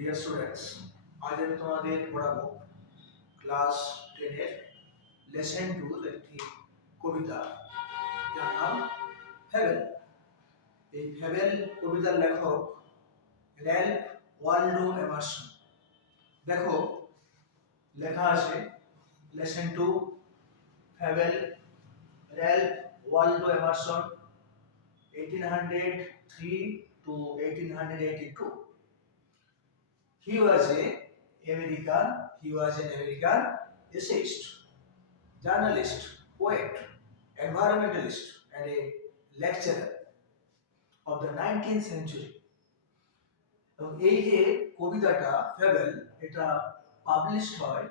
Dear students, আজ আমি তোমাদের পড়াবো ক্লাস 10 এর লেসন 2 একটি কবিতা যার নাম ফেবেল। এই ফেবেল কবিতার লেখক র্যালফ ওয়াল্ডো এমারসন। দেখো লেখা আছে লেসন 2 ফেবেল, র্যালফ ওয়াল্ডো এমারসন 1803 to 1882. He was an American essayist, journalist, poet, environmentalist, and a lecturer of the 19th century. এবং এই যে কবিতাটা ফেবেল, এটা পাবলিশড হয়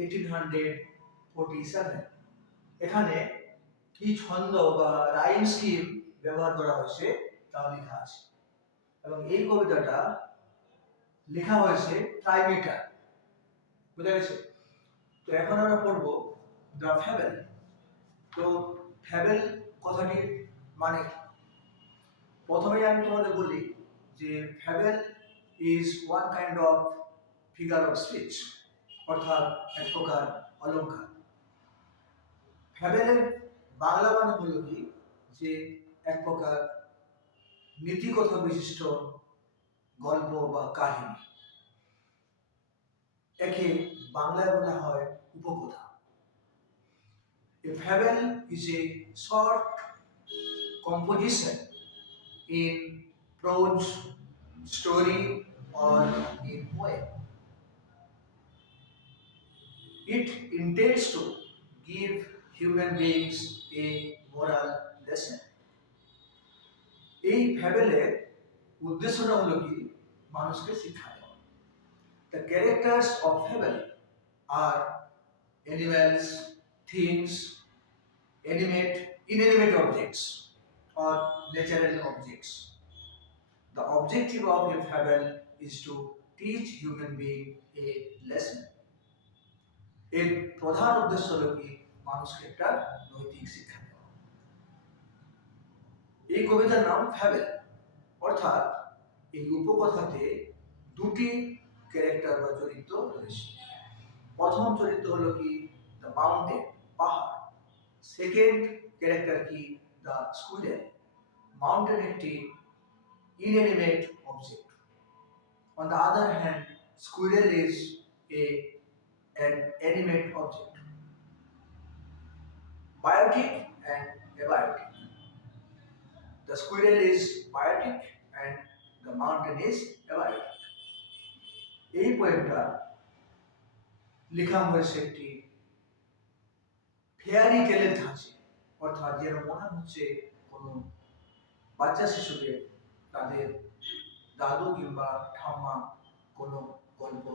1847। এখানে কি ছন্দ বা রাইম স্কিম ব্যবহার করা হয়েছে তা লেখা আছে। এবং এই কবিতাটা লেখা হয়েছে ট্রাইমিটার, বুঝা গেছে? তো এখন আমরা পড়বো দ্য ফেবেল। তো ফেবেল কথাটির মানে কি? প্রথমেই আমি তোমাদের বলি যে fable is one kind of figure of speech, অর্থাৎ এক প্রকার অলঙ্কার। ফেবেলের বাংলা মানে হলো কি, যে এক প্রকার নীতিকথা বিশিষ্ট গল্প বা কাহিনী। একে বাংলায় বলা হয় উপকথা। A fable is a short composition in prose, story, or in poem. It intends to give human beings a moral lesson. এই ফ্যাবেলের উদ্দেশ্যটা হলো কি, মানুষকে শিক্ষা দেওয়া। The characters of fable are animals, things, inanimate objects, or natural objects. The objective of a fable is to teach human being a lesson. এর প্রধান উদ্দেশ্য হলো কি, মানুষকে একটা নৈতিক শিক্ষা দেওয়া। এই কবিতার নাম ফ্যাবেল, অর্থাৎ এই উপকথাতে দুটি ক্যারেক্টার বা চরিত্র রয়েছে। প্রথম চরিত্র হলো কি দ্য মাউন্টেন, পাহাড়। সেকেন্ড ক্যারেক্টার কি দ্য স্কুইরেল। মাউন্টেন একটি inanimate object. On the other hand, squirrel is an animate object. Biotic and abiotic. The squirrel is biotic and the mountain is abiotic. এই পোয়েমটা লেখা হয়েছে একটি ফেয়ারি টেলের ধাঁচে, অর্থাৎ যেন মনে হচ্ছে কোনো বাচ্চা শিশুদের তাদের দাদু কিংবা ঠাম্মা কোনো গল্প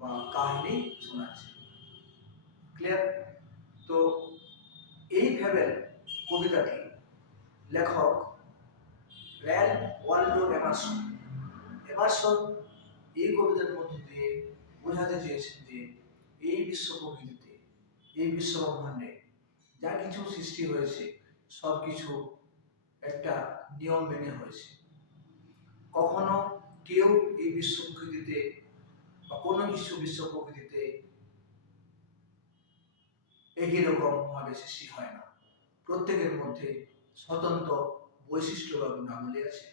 বা কাহিনী শোনাচ্ছে। ক্লিয়ার? তো এই ফেবেল কবিতাটি লেখক র্যালফ ওয়াল্ডো এমারসন। এমারসন এই কবিতার মধ্যে দিয়ে বোঝাতে চেয়েছেন যে এই বিশ্ব প্রকৃতিতে, এই বিশ্ব ব্রহ্মাণ্ডে যা কিছু সৃষ্টি হয়েছে সব কিছু একটা নিয়ম মেনে হয়েছে। কখনো কেউ এই বিশ্ব প্রকৃতিতে বা কোনো কিছু বিশ্ব প্রকৃতিতে একই রকম ভাবে সৃষ্টি হয় না। প্রত্যেকের মধ্যে স্বতন্ত্র বৈশিষ্ট্য বা গুণাবলী আছে।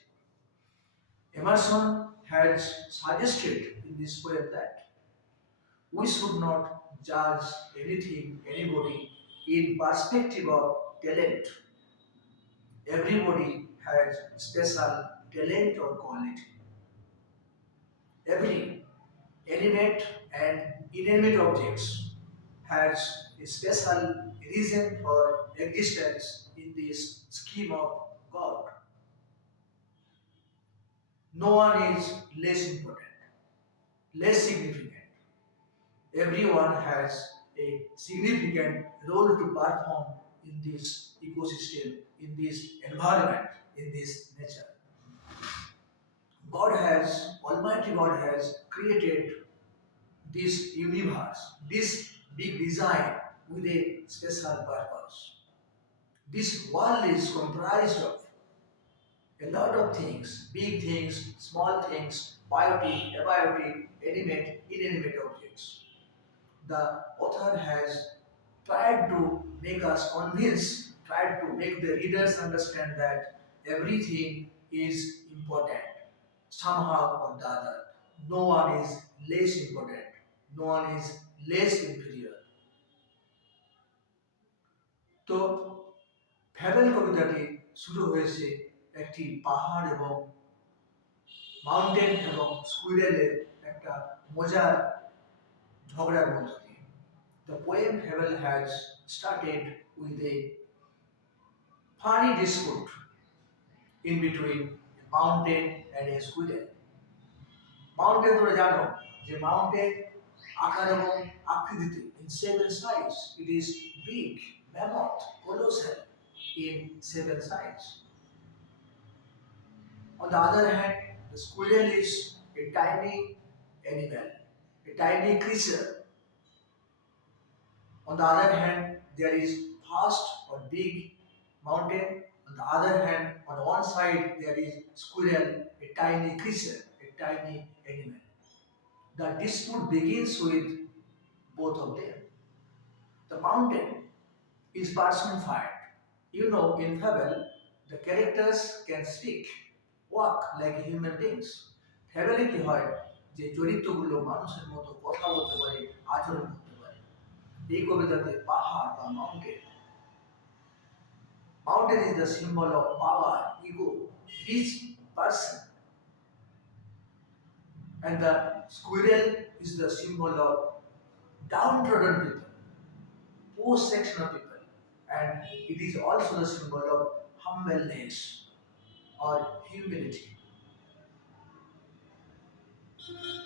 Emerson has suggested in this poem that we should not judge anybody in perspective of talent. Everybody has special talent or quality. Every animate and inanimate objects has a special reason for existence in this scheme of God. No one is less important, less significant. Everyone has a significant role to perform in this ecosystem, in this environment, in this nature. Almighty God has created this universe, this big design with a special purpose. This world is comprised of a lot of things, big things, small things, biotic, abiotic, inanimate objects. The author has tried to make us convince, tried to make the readers understand that everything is important somehow or the other. No one is less important, no one is less inferior. তো ফ্যাবেল কবিতাটি শুরু হয়েছে একটি পাহাড় এবং মাউন্টেন এবং স্কুইরেলের একটা মজার ঝগড়ার মধ্য দিয়ে। The poem Fable has started with a funny dispute in between a mountain and a squirrel. Mountain তোমরা জানো যে মাউন্টেন আকার এবং আকৃতিতে in shape and size it is big, mammoth, colossal in shape and size. On the other hand, the squirrel is a tiny animal, a tiny creature. On the other hand, there is vast or big mountain. On the other hand, on one side there is squirrel, a tiny creature, a tiny animal. The dispute begins with both of them. The mountain is personified. You know, in Fable, the characters can speak, walk like human beings. Fable কি হয় যে চরিত্রগুলো মানুষের মতো কথা বলতে পারে, আচরণ করতে পারে। এই কবিতাতে পাহাড় বা mountain is the symbol of power, ego, rich person, and the squirrel is the symbol of downtrodden people, poor section of people, and it is also the symbol of humbleness or humility.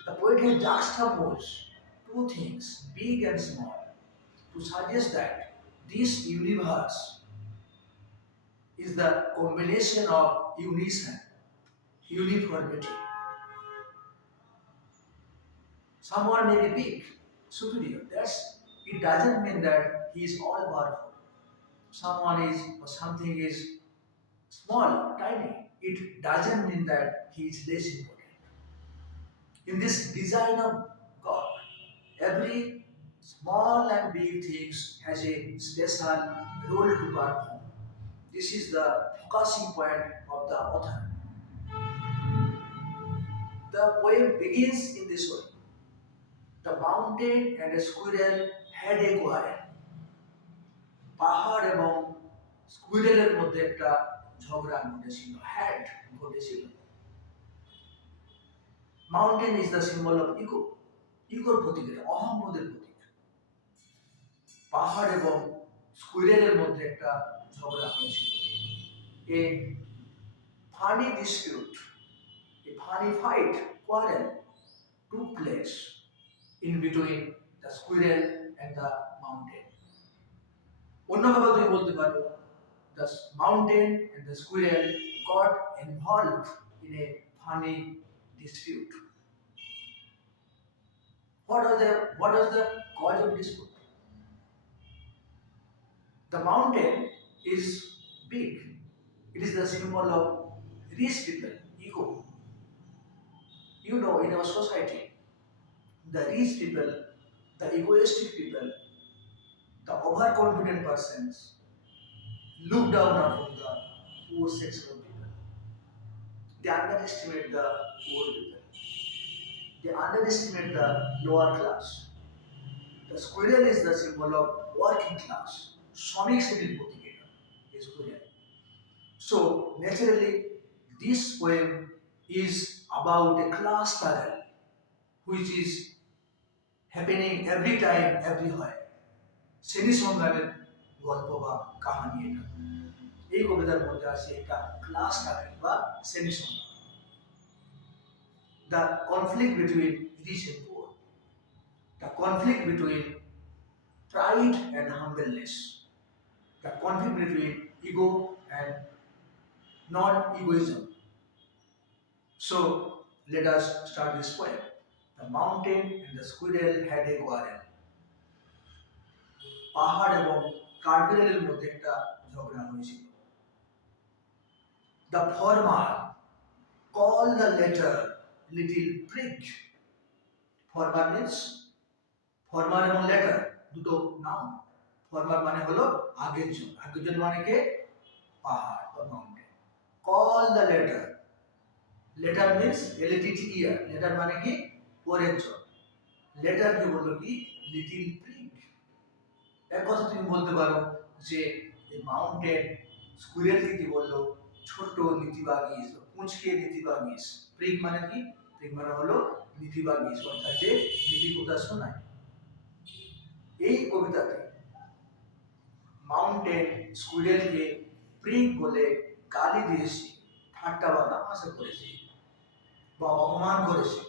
The poet has juxtaposed two things, big and small, to suggest that this universe is the combination of unison, uniformity. Someone may be big, superior. It doesn't mean that he is all powerful. Someone is or something is small, tiny. It doesn't mean that he is less important. In this design of God, every small and big things has a special role to perform. This is the focusing point of the author. The poem begins in this way. The mountain and a squirrel had a quarrel. পাহাড় এবং স্কুইরেলের মধ্যে একটা ঝগড়া ঘটেছিল, had ঘটেছিল। Mountain is the symbol of ego, ইগোর প্রতীক, অহংবোধের প্রতীক। পাহাড় এবং স্কুইরেলের মধ্যে একটা ঝগড়া হয়েছিল। A funny dispute, a funny fight, quarrel took place in between the squirrel and the mountain. অন্যভাবে তুমি বলতে পারো, the mountain and the squirrel got involved in a funny dispute. What was the cause of dispute? The mountain is big. It is the symbol of rich people, ego. You know, in our society, the rich people, the egoistic people, the overconfident persons look down upon the poor section of people. They underestimate the poor people. They underestimate the lower class. The squirrel is the symbol of working class. শ্রমিক শ্রেণীর প্রতীক এটা, the squirrel. So naturally, this poem is about a class struggle which is happening every time, everywhere. শ্রেণী সংগ্রামের গল্প বা কাহানি এটা। এই কবিতার মধ্যে আছে একটা ক্লাস স্ট্রাগল বা শ্রেণী সংগ্রাম। The conflict between rich and poor, the conflict between pride and humbleness, the conflict between ego and non-egoism. So let us start this poem. The mountain and the squirrel had a quarrel. পাহাড় এবং কাঠবিড়ালির মধ্যে একটা ঝগড়া হয়েছিল। The former called the latter little prig, former means former এবং লেটার দুটো noun. Former মানে হলো আগের জন, আগের জন মানে কে? পাহাড় বা mountain. Call the letter, letter means LETTER, letter মানে কি? পরের জন। লেটার কে বললো কি? Little prig. এক কথা তুমি বলতে পারো যে এই মাউন্টেন স্কুইরেলকে কি বললো? ছোট নীতিবাগীশ, পুঁচকে নীতিবাগীশ। প্রিগ মানে কি? প্রিগ মানে হলো নীতিবাগীশ, অর্থাৎ যে নীতি কথা শোনায়। এই কবিতাতে মাউন্টেন স্কুইরেলকে প্রিগ বলে গালি দিয়েছে, ঠাট্টা বা তামাশা করেছে বা অপমান করেছে,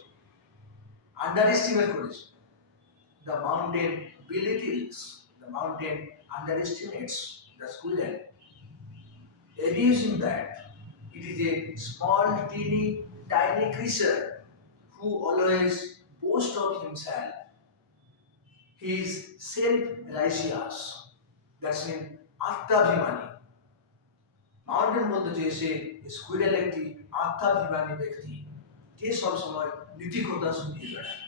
আন্ডার এস্টিমেট করেছে। The mountain belittles, the mountain underestimates the squirrel, abusing that it is a small, teeny, tiny creature who always boasts of himself. He is self-righteous. That's mean আত্মাভিমানী। মাউন্টেন বলতে চেয়েছে স্কুইরেল একটি আত্মাভিমানী ব্যক্তি, যে সবসময় নীতি কথা শুনিয়ে বেড়ায়,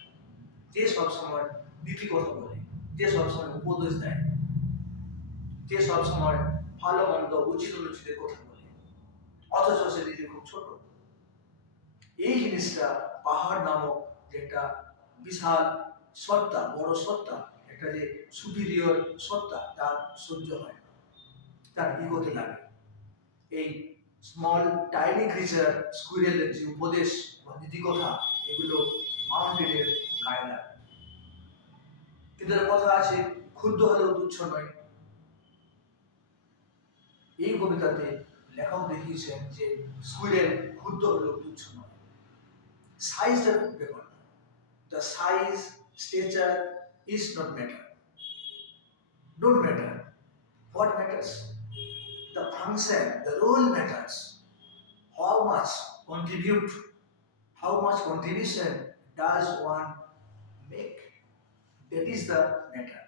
যে সবসময় নীতি কথা বলে, যে সবসময় উপদেশ দেয়, যে সবসময় ভালো মন্দ উচিত অনুচিতের কথা বলে, অথচ সে নিজে খুব ছোট। এই জিনিসটা পাহাড় নামক যেটা বিশাল সত্তা, বড় সত্তা, একটা যে সুপিরিয়র সত্তা, তার সহ্য হয়, তার ইগোতে লাগে। এই স্মল টাইনি ক্রিচার স্কুইরেলের যে উপদেশ বা নীতিকথা, এগুলো মাউন্টেনের গায়ে লাগে। কিন্তু কথা আছে, ক্ষুদ্র হলেও তুচ্ছ নয়। এই কবিতাতে লেখক দেখিয়েছেন যে স্কুইরেল ক্ষুদ্র হলেও তুচ্ছ নয়। সাইজটা ব্যাপার না। দ্য সাইজ, স্টেচার is not matter, don't matter. What matters? The function, the role matters. How much contribute, how much contribution does one make? That is the matter.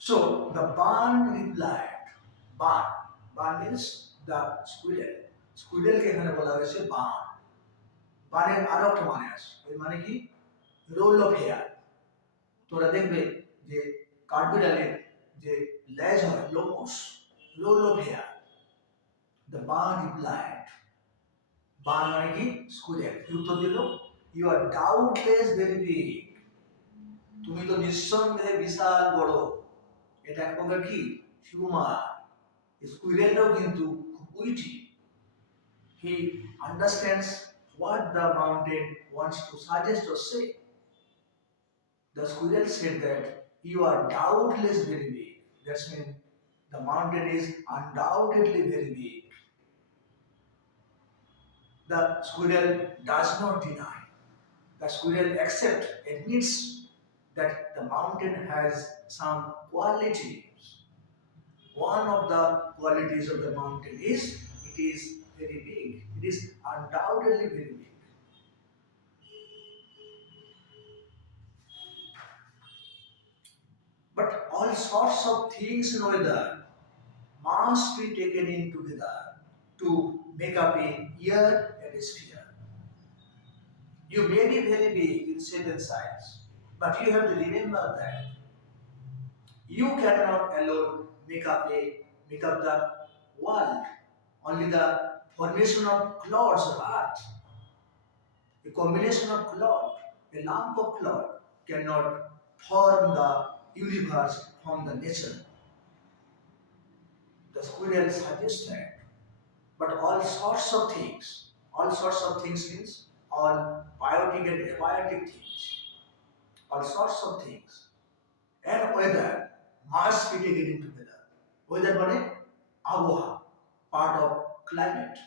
So the barn replied, barn means the squirrel. Squirrel কে এখানে বলা হয়েছে barn. বানের আরো একটা মানে আছে, ওই মানে কি? Roll of hair. তোরা দেখবে যে কাঠবিড়ালের যে লেজ হয়, লোমস, roll of hair. The barn replied, barn মানে কি? স্কুইরেল। কি উত্তর দিল? You are doubtless very big. তুমি তো নিঃসন্দেহে বিশাল বড়। এটা এক প্রকার কি? হিউমার। স্কুইরেলও কিন্তু খুব witty. He understands what the mountain wants to suggest or say. The squirrel said that you are doubtless very big. That means the mountain is undoubtedly very big. The squirrel does not deny. The squirrel accepts, admits that the mountain has some qualities. One of the qualities of the mountain is it is very big. It is undoubtedly very big. But all sorts of things in weather must be taken in together to make up a year and a sphere. You may be very big in shape and size, but you have to remember that you cannot alone make up the world. Only the formation of clouds of earth, a combination of cloud, a lump of cloud cannot form the universe from the nature. The squirrel suggests that. But all sorts of things means all biotic and abiotic things, all sorts of things, and weather must be taken into together. Weather মানে আবহাওয়া, part of climate,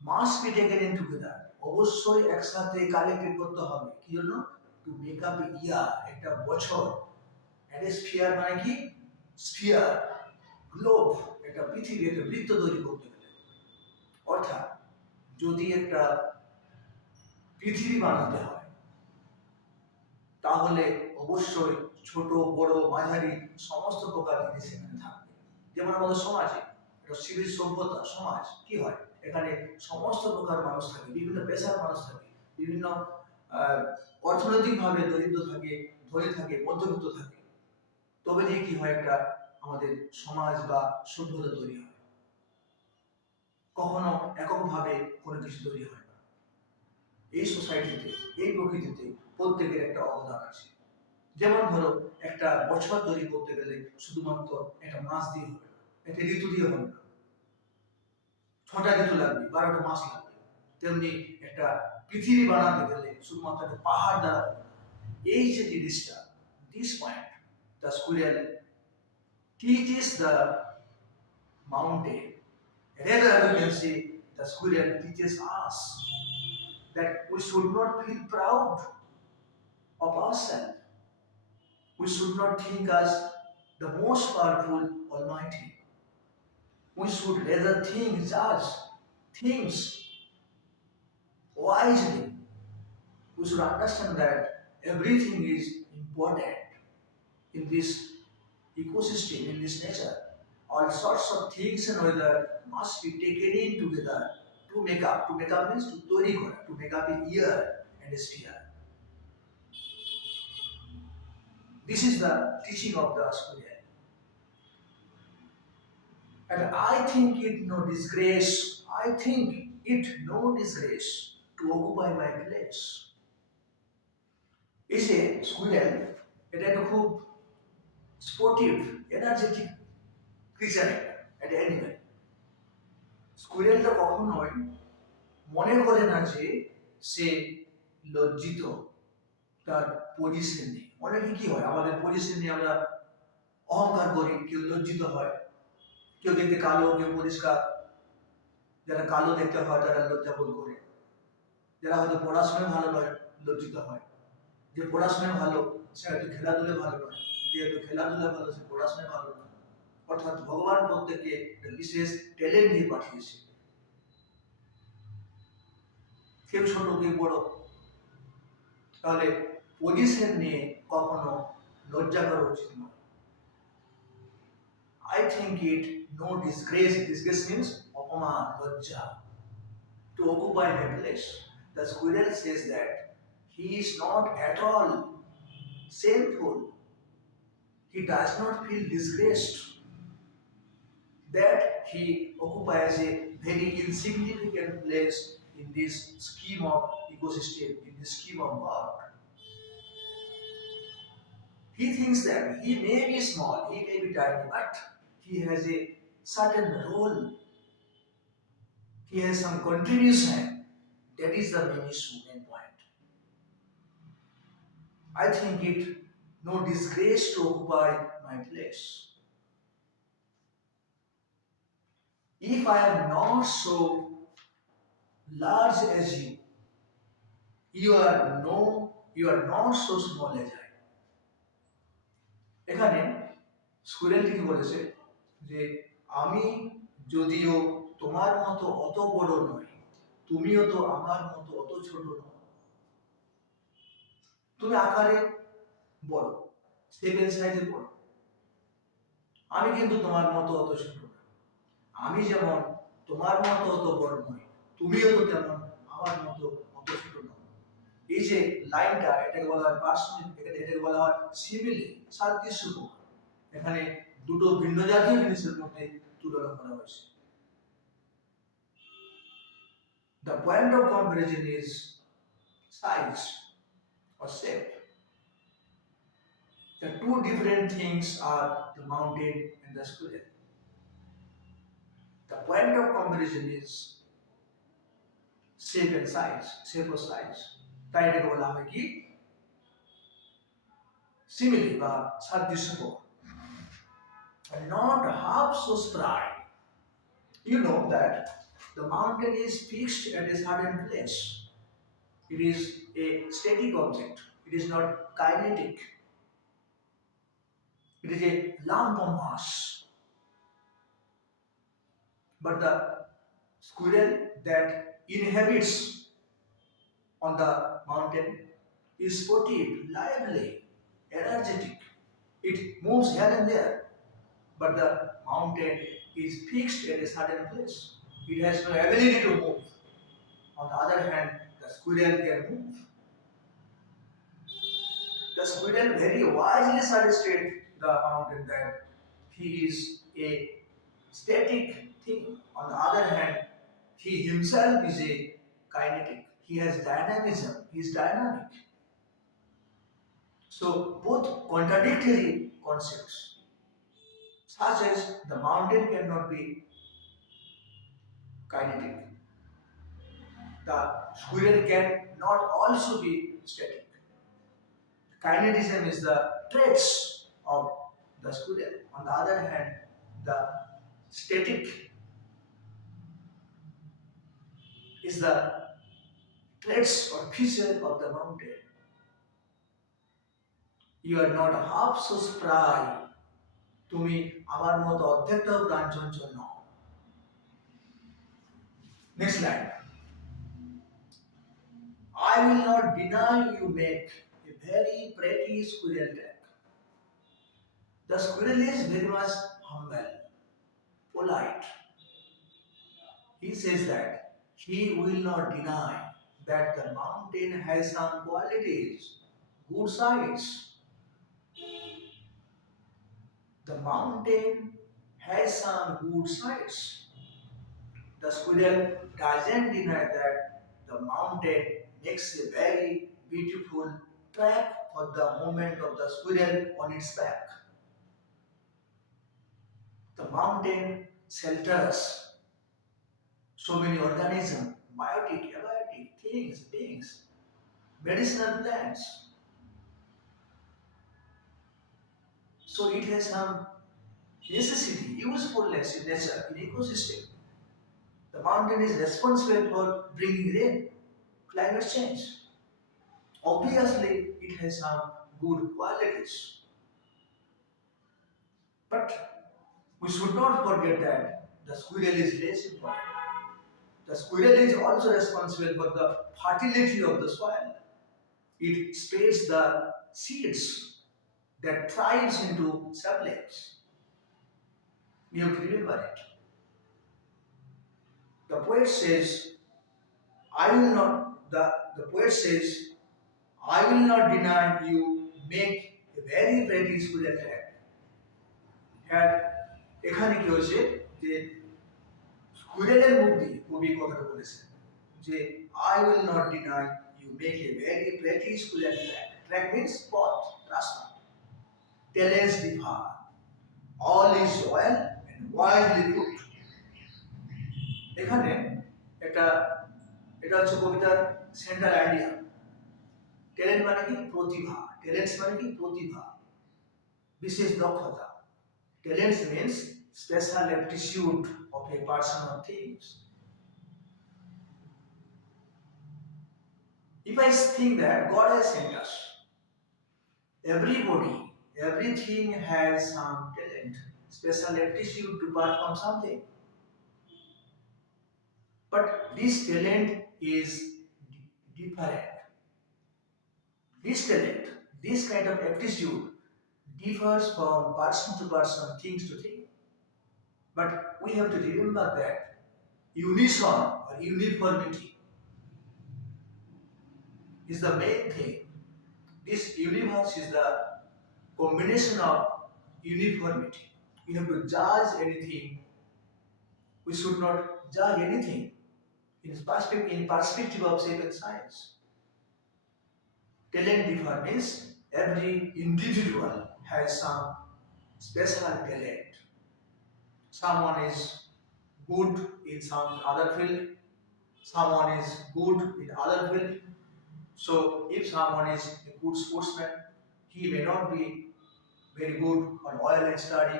must be taken in together. অবশ্যই একসাথে কালেক্টেড করতে হবে। কি জন্য? To make up এ ইয়ার, একটা বছর। এন্ড স্ফিয়ার মানে কি? স্ফিয়ার, গ্লোব, একটা পৃথিবী, একটা বৃত্ত তৈরি করতে গেলে। অর্থাৎ যদি একটা পৃথিবী বানাতে হয়, তাহলে অবশ্যই ছোট বড় মাঝারি সমস্ত প্রকার জিনিস এখানে থাকবে। যেমন আমাদের সমাজে একটা সিভিল সভ্যতা সমাজ কি হয়? এখানে সমস্ত প্রকার মানুষ থাকে, বিভিন্ন পেশার মানুষ থাকে, বিভিন্ন অর্থনৈতিকভাবে দরিদ্র থাকে, ধনী থাকে, মধ্যবিত্ত থাকে। তবে যে কি হয়, একটা আমাদের সমাজ বা সভ্যতা তৈরি হয়। কখনো এককভাবে কোনো কিছু তৈরি হয় না। এই সোসাইটিতে, এই প্রকৃতিতে প্রত্যেকের একটা অবদান আছে। যেমন ধরো, একটা বছর তৈরি করতে গেলে শুধুমাত্র একটা মাস দিয়ে হবে না, একটা ঋতু দিয়ে হবে না, 6টা ঋতু লাগবে, 12টা মাস লাগবে। তেমনি একটা পৃথিবী বানাতে গেলে শুধুমাত্র একটা পাহাড় দ্বারা হবে না। এই যে জিনিসটা, this point, the squirrel teaches the mountain. Rather, you can say the squirrel teaches us that we should not feel proud of ourselves. We should not think us the most powerful, almighty. We should rather think, judge things wisely. We should understand that everything is important in this ecosystem, in this nature. All sorts of things and weather must be taken in together to make up. To make up means to tori kora, to make up a year and a sphere. This is the teaching of the school. And I think it no disgrace. I think it no disgrace to occupy my place. Is a squirrel, এটা একটা খুব sportive, energetic creature, একটা অ্যানিমেল। স্কুইরেলটা কখনোই মনে করে না যে সে লজ্জিত তার পজিশন নেই। অনেকে কি হয়, আমাদের পজিশন নিয়ে আমরা অহংকার করি, কেউ লজ্জিত হয়, কেউ দেখতে কালো, কেউ পরিষ্কার। যারা কালো দেখতে হয় তারা লজ্জা বোধ করে, যারা হয়তো পড়াশোনায় ভালো নয় লজ্জিত হয়। যে পড়াশোনায় ভালো সে হয়তো খেলাধুলা ভালো নয়, যে হয়তো খেলাধুলা ভালো সে পড়াশোনায় ভালো নয়। অর্থাৎ ভগবান প্রত্যেককে বিশেষ ট্যালেন্ট দিয়ে পাঠিয়েছে, কেউ ছোট কেউ বড়। তাহলে পজিশন নিয়ে কখনো লজ্জা করা উচিত নয়। I think it no disgrace. Disgrace means অপমান, লজ্জা। To occupy my place. The squirrel says that he is not at all shameful. He does not feel disgraced that he occupies a very insignificant place in this scheme of ecosystem, in this scheme of God. He thinks that he may be small, he may be tiny, but he has a certain role. He has some contribution. That is the main issue, main point. I think it no disgrace to occupy my place. If I am not so large as you, you are not so small as I. এখানে স্কুইরেল কি বলেছে যে আমি যদিও তোমার মতো অত বড় নই, তুমিও তো আমার মতো অত ছোট নও। তুমি আকারে বড়, সেভেন সাইজে বড়, আমি কিন্তু তোমার মতো অত ছোট না। আমি যেমন তোমার মতো অত বড় নই, তুমিও তো তেমন আমার মতো অত ছোট নও। এই যে লাইনটা, এটাকে বলা হয় পার্সোনাল, এটাকে বলা হয় সিমিলি, সাদৃশ্য। এখানে দুটো ভিন্ন জাতীয় জিনিসের মধ্যে তুলনা করা হয়েছে। The point of comparison is size or shape. The two different things are the mountain and the squirrel. The point of comparison is shape and size, shape or size. তাই এটাকে বলা হয় কি সিমিলি বা সাদৃশ্য। Not half so spry. You know that the mountain is fixed at a certain place. It is a static object. It is not kinetic. It is a lump of mass. But the squirrel that inhabits on the mountain is sportive, lively, energetic. It moves here and there. But the mountain is fixed at a certain place. It has no ability to move. On the other hand, the squirrel can move. The squirrel very wisely suggested the mountain that he is a static thing. On the other hand, he himself is a kinetic. He has dynamism. He is dynamic. So both contradictory concepts, such as the mountain cannot be kinetic, the squirrel can not also be static. Kinetism is the traits of the squirrel. On the other hand, the static is the traits or feature of the mountain. You are not half so spry. তুমি আমার মতো অর্ধেকটাও প্রাণচঞ্চল নও। Next line. I will not deny you make a very pretty squirrel track. The squirrel is very much humble, polite. He says that he will not deny that the mountain has some qualities, good sides. The mountain has some good sides. The squirrel doesn't deny that the mountain makes a very beautiful track for the movement of the squirrel on its back. The mountain shelters so many organisms, biotic, abiotic, things, beings, medicinal plants. So it has some necessity, usefulness in nature, in ecosystem. The mountain is responsible for bringing rain, climate change. Obviously, it has some good qualities. But we should not forget that the squirrel is less important. The squirrel is also responsible for the fertility of the soil. It spreads the seeds that thrives into saplings. We have to remember it. The poet says, the poet says, I will not deny you make a very pretty squirrel track. And এখানে কি হয়েছে যে স্কুইরেলের মুখ দিয়ে কবি কথাটা বলেছেন যে I will not deny you make a very pretty squirrel track. Track means path, রাস্তা. Talents differ. All is well and wisely put. এখানে এটা এটা হচ্ছে কবিতার সেন্ট্রাল আইডিয়া। ট্যালেন্ট মানে কি প্রতিভা, ট্যালেন্টস মানে কি প্রতিভা, বিশেষ দক্ষতা। Talents means special aptitude of a person or things. If I think that God has sent us, everybody, everything has some talent, special aptitude to perform something. But this talent is different. This talent, this kind of aptitude differs from person to person, things to thing. But we have to remember that unison or uniformity is the main thing. This universe is the combination of uniformity. We have to judge anything. We should not judge anything in perspective of second science. Talent differ means every individual has some special talent. Someone is good in some other field, someone is good in other field. So if someone is a good sportsman, he may not be very good on oil and study.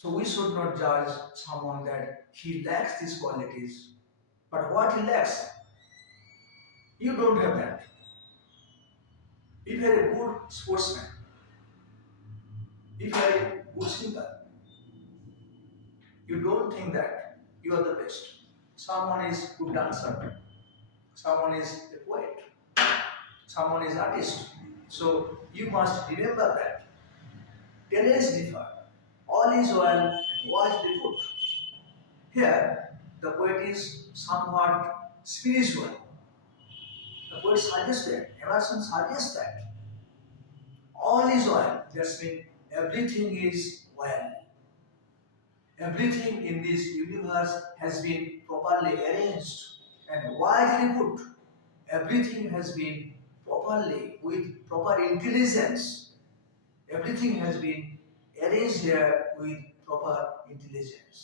So we should not judge someone that he lacks these qualities. But what he lacks, you don't have that. If you are a good sportsman, if you are a good singer, you don't think that you are the best. Someone is good dancer, someone is a poet, someone is artist. So you must remember that talents differ. All is well and wisely put. Here, the poet is somewhat spiritual. The poet suggested, Emerson suggests that all is well. That's mean everything is well. Everything in this universe has been properly arranged and wisely put. Everything has been properly, with proper intelligence. Everything has been arranged here with proper intelligence.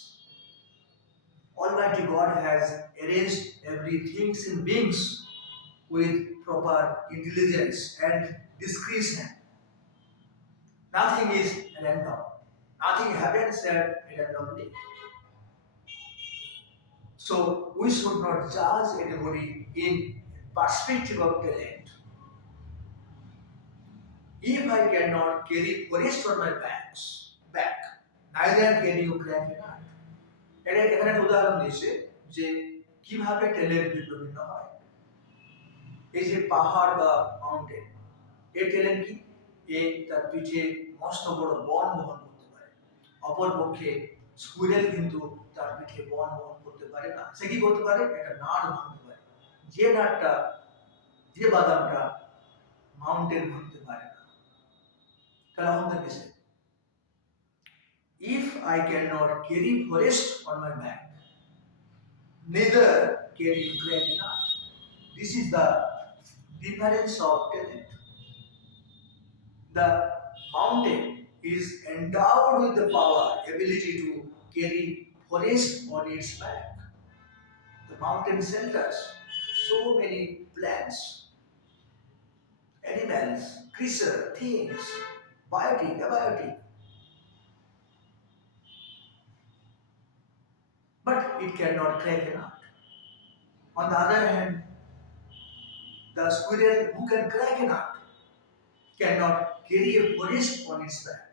Almighty God has arranged everything in beings with proper intelligence and discretion. Nothing is random. Nothing happens randomly. So we should not judge anybody in perspective of talent. If I cannot carry forest on my back, neither can you climb a nut. এখানে একটা উদাহরণ দিয়েছে যে কিভাবে ট্যালেন্ট ভিন্ন ভিন্ন হয়। এই যে পাহাড় বা মাউন্টেন, এর ট্যালেন্ট কি? এ তার পিঠে মস্ত বড় বন বহন করতে পারে। অপরপক্ষে স্কুইরেল কিন্তু তার পিঠে বন বহন করতে পারে না। সে কি করতে পারে? একটা নাট ভাঙতে পারে। যে নাটটা, যে বাদামটা মাউন্টেন ভাঙতে পারে না। তাহলে আমাদের কিসে? If I cannot carry forest on my back, neither can you climb a nut. This is the difference of talent. The mountain is endowed with the power, ability to carry forest on its back. The mountain shelters so many plants, animals, creatures, things, biotic, abiotic. But it cannot crack a nut. On the other hand, the squirrel who can crack a nut cannot carry a forest on its back.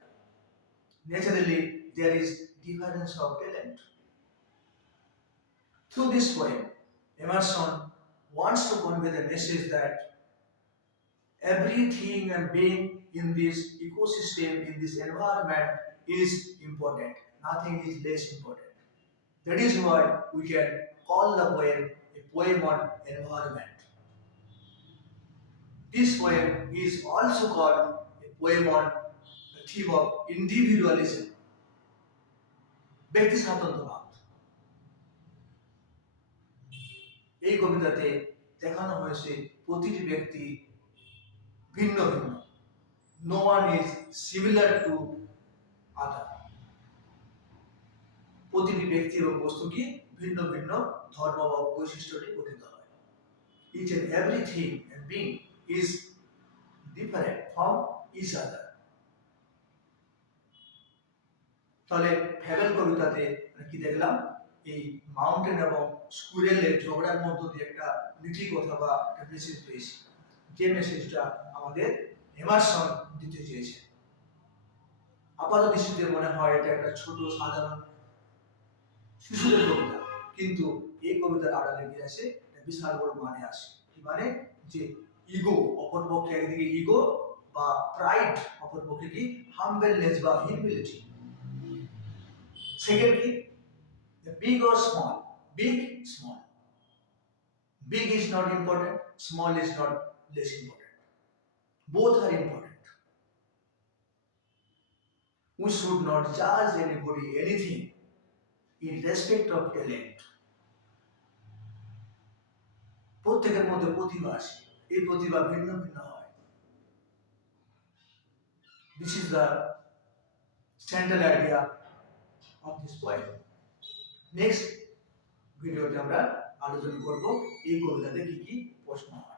Naturally, there is difference of talent. Through this poem, Emerson wants to convey the message that everything and being in this ecosystem, in this environment is important. Nothing is less important. That is why we can call the poem a poem on environment. This poem is also called a poem on the theme of individualism. ব্যক্তি স্বাতন্ত্র্যবাদ। এই কবিতাতে দেখানো হয়েছে প্রতিটি ব্যক্তি ভিন্ন ভিন্ন। No one is similar to other. প্রতিটি ব্যক্তি এবং বস্তু কি ভিন্ন ভিন্ন ধর্ম বা বৈশিষ্ট্য নিয়ে গঠিত হয়। Each and everything and being is different from each other. তাহলে ফেবেল কবিতাতে কি দেখলাম? এই মাউন্টেন এবং স্কুইরেলের ঝগড়ার মধ্য দিয়ে একটা নীতি কথা বা একটা মেসেজ পেয়েছি, যে মেসেজটা আমাদের এমারসন দিতে চেয়েছে। আপাত দৃষ্টিতে মনে হয় এটা একটা ছোট সাধারণ শিশুদের কবিতা, কিন্তু এই কবিতার আড়ালে কি আছে? বিশাল বড় মানে আছে। কি মানে? যে ইগো, অপরপক্ষে একদিকে ইগো বা প্রাইড, অপরপক্ষে কি হাম্বলনেস বা হিউমিলিটি। সেকেন্ড কি? Big or small? Big, small. Big is not important, small is not less important. Both are important. We should not judge anybody, anything in respect of talent. প্রত্যেকের মধ্যে প্রতিভা আছে, এই প্রতিভা ভিন্ন ভিন্ন হয়। This is the central idea of this poem. Next ভিডিওতে আমরা আলোচনা করব এই কবিতাতে কি কি প্রশ্ন হয়।